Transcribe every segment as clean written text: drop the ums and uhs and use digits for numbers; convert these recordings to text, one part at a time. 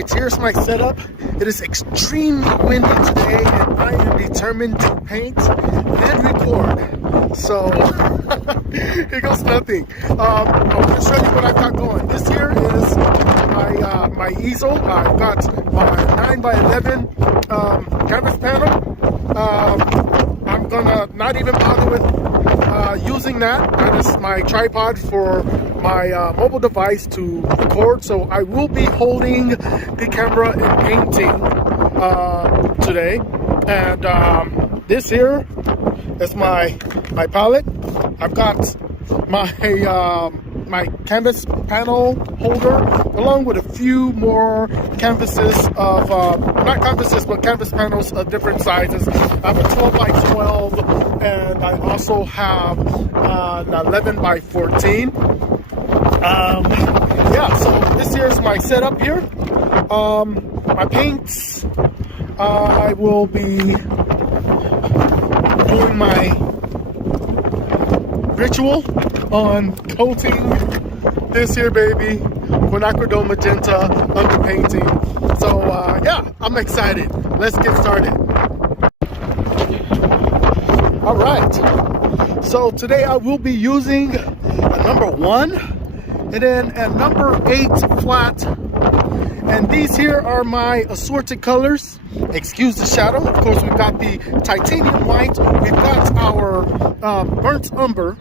Alright, here's my setup. It is extremely windy today and I am determined to paint and record. So, here goes nothing. I'm going to show you what I've got going. This here is my easel. I've got my 9x11 canvas panel. I'm going to not even bother with using that. That is my tripod for my mobile device to record. So I will be holding the camera and painting today. And this here is my palette. I've got my canvas panel holder along with a few more canvases of not canvases but canvas panels of different sizes. I have a 12x12 and I also have an 11x14. Yeah, so this here's my setup here. My paints, I will be doing my ritual on coating this here baby quinacridone magenta underpainting. So yeah, I'm excited. Let's get started. All right, so today I will be using a number 1 and then a number 8 flat, and these here are my assorted colors. Excuse the shadow. Of course, we've got the titanium white, we've got our burnt umber,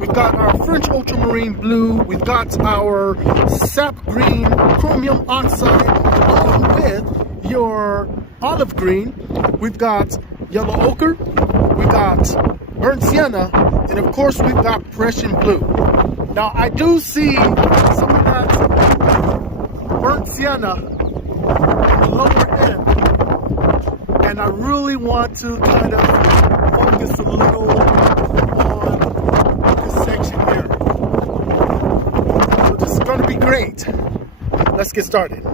we've got our French ultramarine blue, we've got our sap green chromium oxide along with your olive green, we've got yellow ochre, we've got burnt sienna, and of course we've got Prussian blue. Now I do see some of that burnt sienna in the lower end, and I really want to kind of focus a little on this section here. So this is going to be great. Let's get started.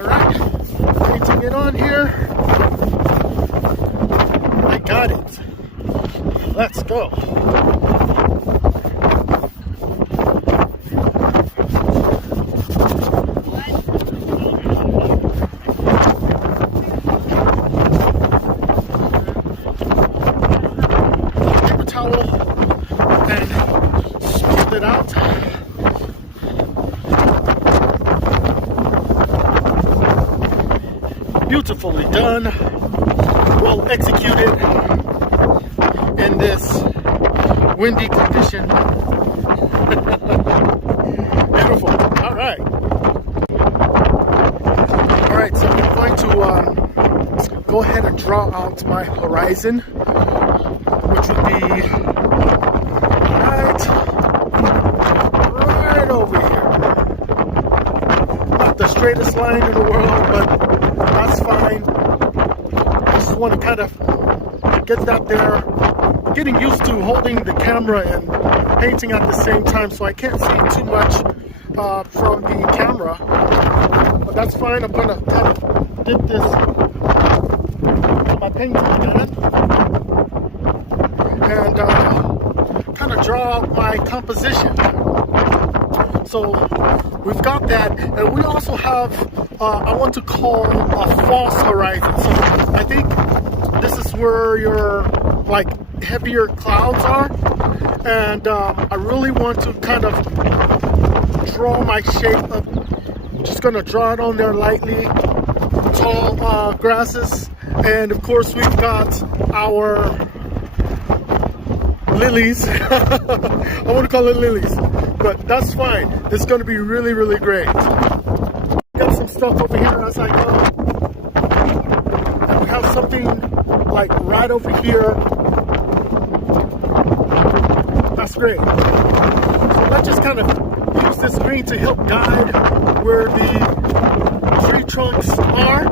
Alright, painting it on here. I got it. Let's go. Paper towel and smooth it out. Beautifully done. Well executed in this windy condition. Beautiful. All right. All right, so I'm going to go ahead and draw out my horizon, which would be right over here. Not the straightest line in the world, but that's fine. I just want to kind of get that there. Getting used to holding the camera and painting at the same time, so I can't see too much from the camera, but that's fine. I'm gonna kind of dip this my painting again and kind of draw out my composition. So we've got that, and we also have I want to call a false horizon. So I think this is where your like heavier clouds are, and I really want to kind of draw my shape of, just gonna draw it on there lightly, tall grasses, and of course we've got our lilies. I want to call it lilies, but that's fine. It's going to be really, really great. Got some stuff over here as I go, and we have something like right over here. That's great. So let's just kind of use this green to help guide where the tree trunks are.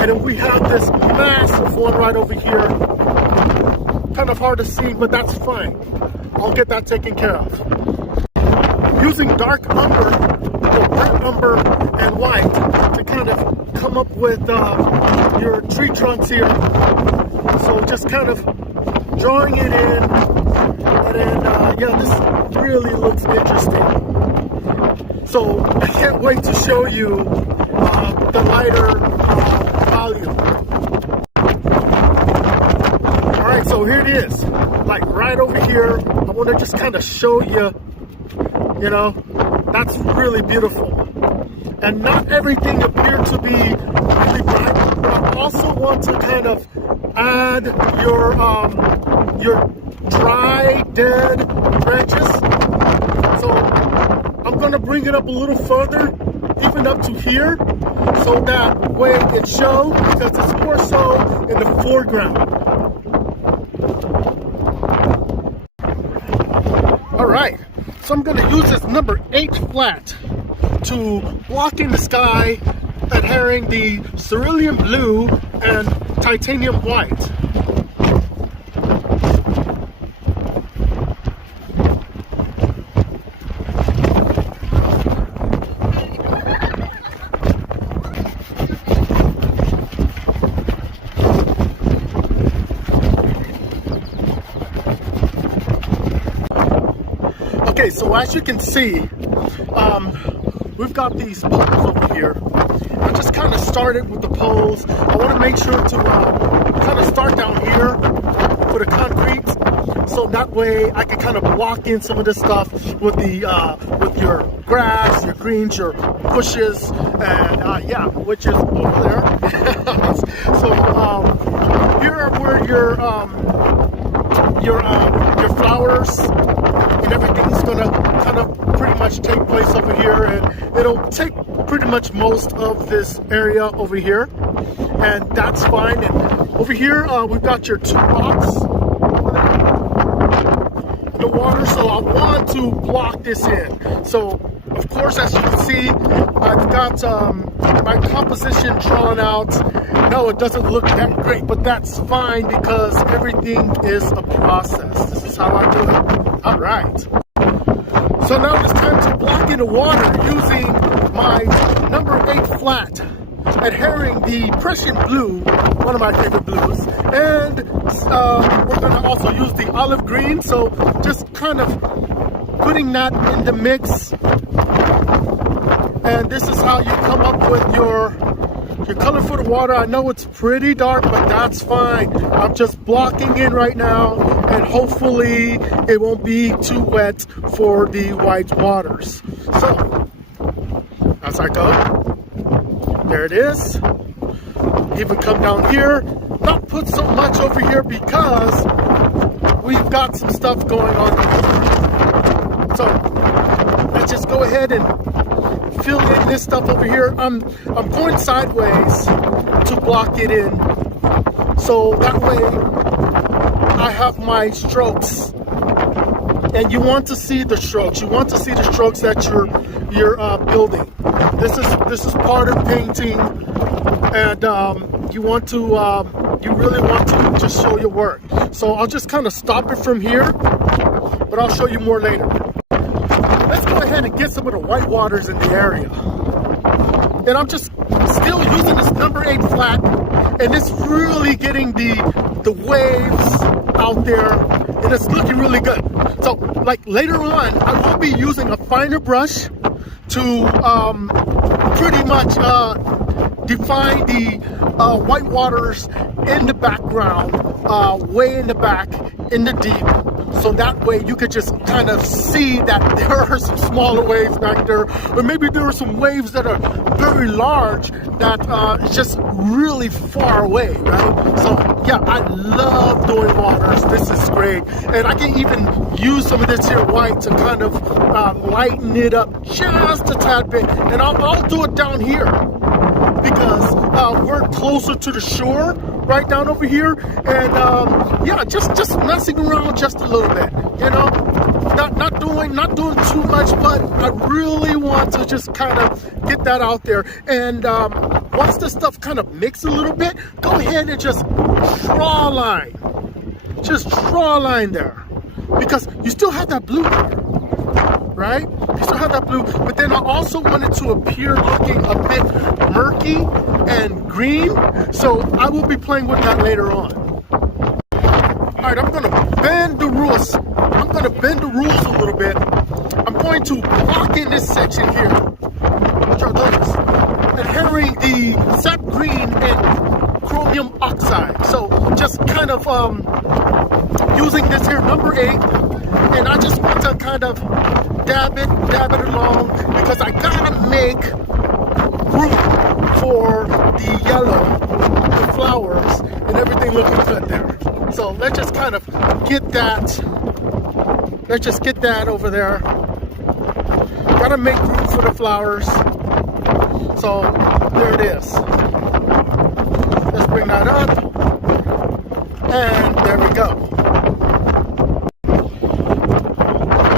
And then we have this massive one right over here. Kind of hard to see, but that's fine. I'll get that taken care of. Using dark umber, or bright umber and white to kind of come up with your tree trunks here. So just kind of drawing it in, and then yeah, this really looks interesting. So I can't wait to show you the lighter volume. All right, so here it is, like right over here. I want to just kind of show you, you know, that's really beautiful. And not everything appeared to be really bright, but I also want to kind of add your dry, dead branches. So I'm gonna bring it up a little further, even up to here, so that way it shows, because it's more so in the foreground. All right, so I'm gonna use this number 8 flat to block in the sky, adhering the cerulean blue and titanium white. Okay, so as you can see, we've got these poles over here. I just kind of started with the poles. I want to make sure to kind of start down here for the concrete, so that way I can kind of block in some of this stuff with the with your grass, your greens, your bushes, and yeah, which is over there. So here are where your flowers and everything's gonna kind of pretty much take place over here, and it'll take pretty much most of this area over here, and that's fine. And over here we've got your 2 rocks in the water, so I want to block this in. So of course, as you can see, I've got my composition drawn out. No, it doesn't look that great, but that's fine because everything is a process. This is how I do it. All right. So now it's time to block in the water using my number 8 flat, adhering the Prussian blue, one of my favorite blues, and we're going to also use the olive green. So just kind of putting that in the mix, and this is how you come up with your color for the water. I know it's pretty dark, but that's fine. I'm just blocking in right now, and hopefully it won't be too wet for the white waters. So as I go, there it is. Even come down here, not put so much over here because we've got some stuff going on. So let's just go ahead and fill in this stuff over here. I'm going sideways to block it in, so that way I have my strokes. And you want to see the strokes. You want to see the strokes that you're building. This is part of painting, and you really want to just show your work. So I'll just kind of stop it from here, but I'll show you more later. Let's go ahead and get some of the white waters in the area. And I'm just still using this number 8 flat, and it's really getting the waves out there, and it's looking really good. So like later on, I will be using a finer brush to pretty much define the white waters in the background, way in the back, in the deep. So that way you could just kind of see that there are some smaller waves back there, or maybe there are some waves that are very large that is just really far away, right? So yeah, I love doing waters. This is great. And I can even use some of this here white to kind of lighten it up just a tad bit. And I'll do it down here because we're closer to the shore, right down over here, and yeah, just messing around just a little bit, you know, not doing too much, but I really want to just kind of get that out there. And once this stuff kind of mix a little bit, go ahead and just draw a line, there, because you still have that blue there, right? You still have that blue, but then I also want it to appear looking a bit murky and green, so I will be playing with that later on. All right, I'm gonna bend the rules. I'm gonna bend the rules a little bit. I'm going to block in this section here, which are those, adhering the sap green and chromium oxide. So just kind of using this here number 8, and I just want to kind of dab it along, because I gotta make room for the yellow, the flowers, and everything looking good there. So let's just kind of get that. Let's just get that over there. Gotta make room for the flowers. So there it is. Let's bring that up. And there we go.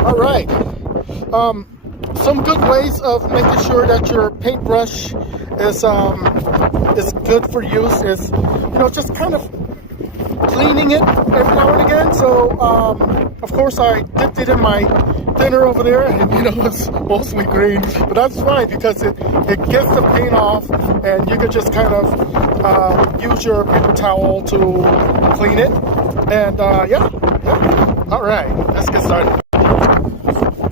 All right. Some good ways of making sure that your paintbrush is good for use is, just kind of cleaning it every now and again. So of course I dipped it in my thinner over there, and it's mostly green, but that's fine because it gets the paint off, and you can just kind of use your paper towel to clean it. And yeah. All right, let's get started.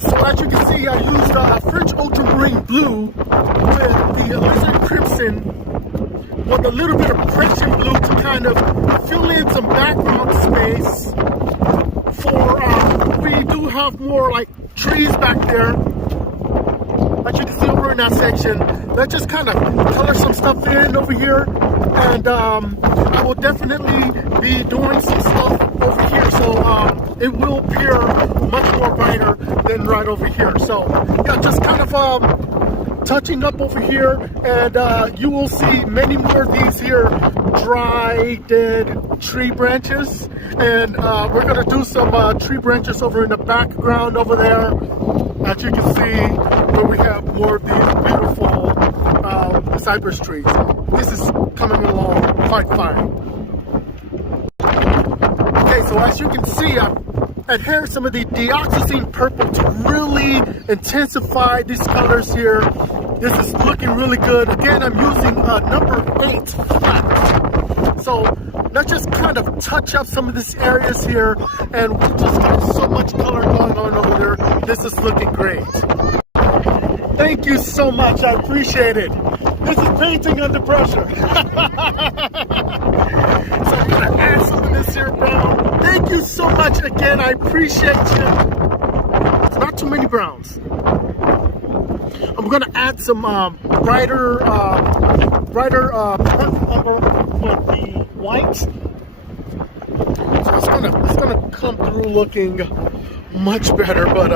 So as you can see, I used French ultramarine blue with the alizarin crimson with a little bit of Prussian blue to kind of fill in some background space for, we do have more like trees back there, as you can see over in that section. Let's just kind of color some stuff in over here, and I will definitely be doing some stuff over here, so it will appear much more brighter than right over here. So yeah, just kind of touching up over here, and you will see many more of these here dry dead tree branches, and we're gonna do some tree branches over in the background over there, as you can see, where we have more of these beautiful cypress trees. This is coming along quite fine. Okay, so as you can see, I adhere some of the dioxazine purple to really intensify these colors here. This is looking really good. Again, I'm using number 8 flat. So let's just kind of touch up some of these areas here, and we just got so much color going on over there. This is looking great. Thank you so much. I appreciate it. This is painting under pressure. So I'm gonna add some of this here brown. Thank you so much again. I appreciate you. It's not too many browns. I'm gonna add some brighter with the white. So it's gonna come through looking much better, but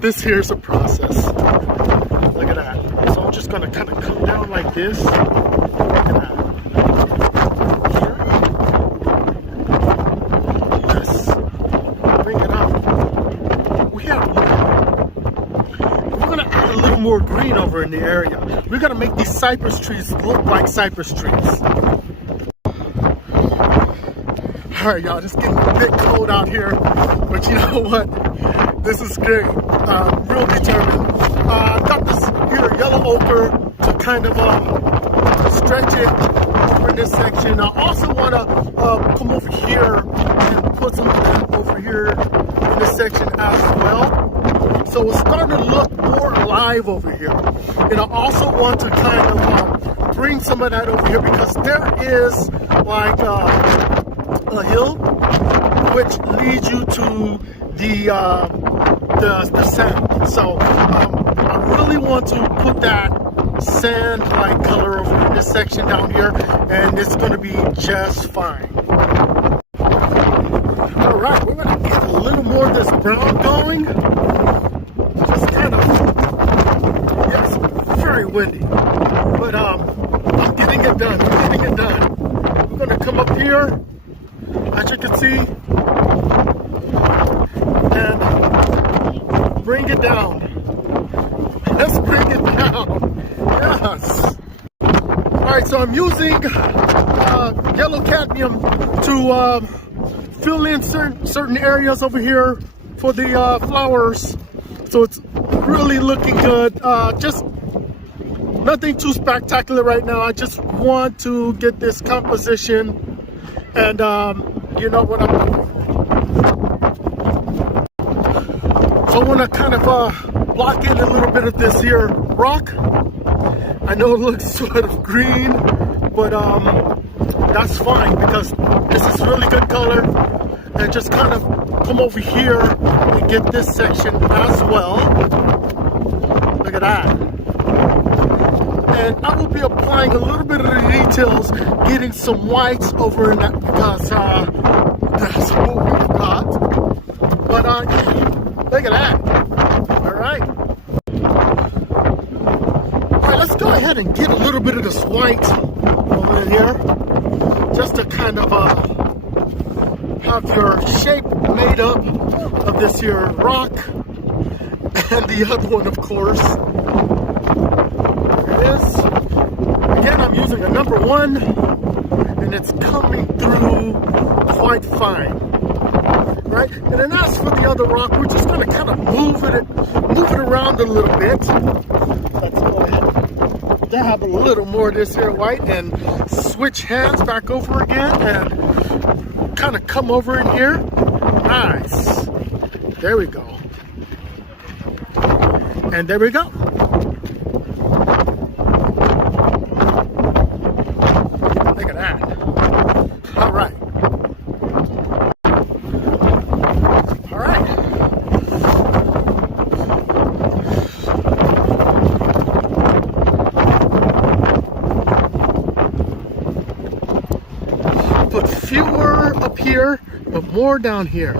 this here's a process. Look at that. So I'm just gonna kind of come down like this. Look at that. Here. Yes. Bring it up. We're gonna add a little more green over in the area. We're gonna make these cypress trees look like cypress trees. All right, y'all, just getting a bit cold out here, but you know what? This is great. Real determined. Got this here yellow ochre to kind of stretch it over in this section. I also want to come over here and put some of that over here in this section as well. So it's starting to look more alive over here. And I also want to kind of bring some of that over here, because there is like a hill which leads you to the sand. So I really want to put that sand-like color over in this section down here, and it's going to be just fine. All right, we're going to get a little more of this brown going. Just kind of, yeah, it's very windy, but I'm getting it done. We're going to come up here, as you can see, and bring it down. Let's bring it down. Yes. All right, so I'm using yellow cadmium to fill in certain areas over here for the flowers. So it's really looking good. Just nothing too spectacular right now. I just want to get this composition, and you know what I'm doing. So I want to kind of block in a little bit of this here rock. I know it looks sort of green, but that's fine because this is really good color. And just kind of come over here and get this section as well. Look at that. And I will be applying a little bit of the details, getting some whites over in that because that's what we've got. But look at that. All right. All right, let's go ahead and get a little bit of this white over in here, just to kind of have your shape made up of this here rock, and the other one, of course. There it is. Again, I'm using a number 1, and it's coming through quite fine, right? And then as for the other rock, we're just gonna kind of move it around a little bit. Let's go ahead and dab a little more of this here white and switch hands back over again and kind of come over in here. Nice. There we go. And there we go. Look at that. All right. All right. Put fewer up here, but more down here.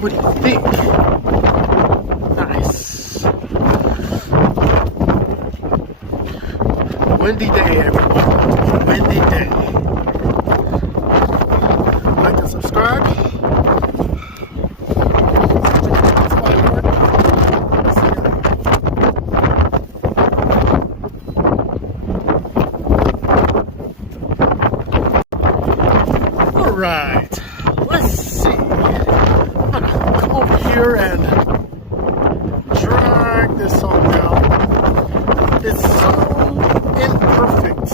What do you think? Nice. Windy day, everyone. Windy day. Like and subscribe. All right. Let's see. I'm gonna come over here and drag this on down. It's so imperfect.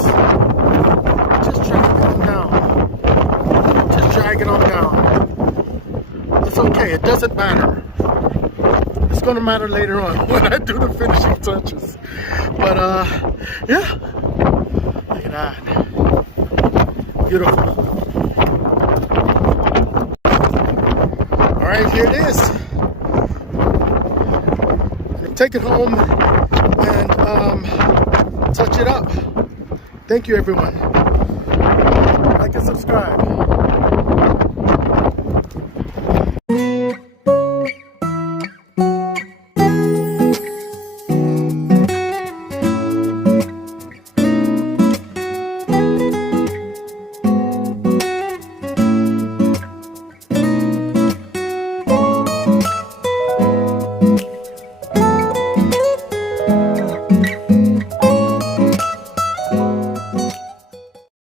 Just drag it on down. Just drag it on down. It's okay, it doesn't matter. It's gonna matter later on when I do the finishing touches. But yeah. Look at that. Beautiful. All right, here it is. Take it home and touch it up. Thank you, everyone. Like and subscribe.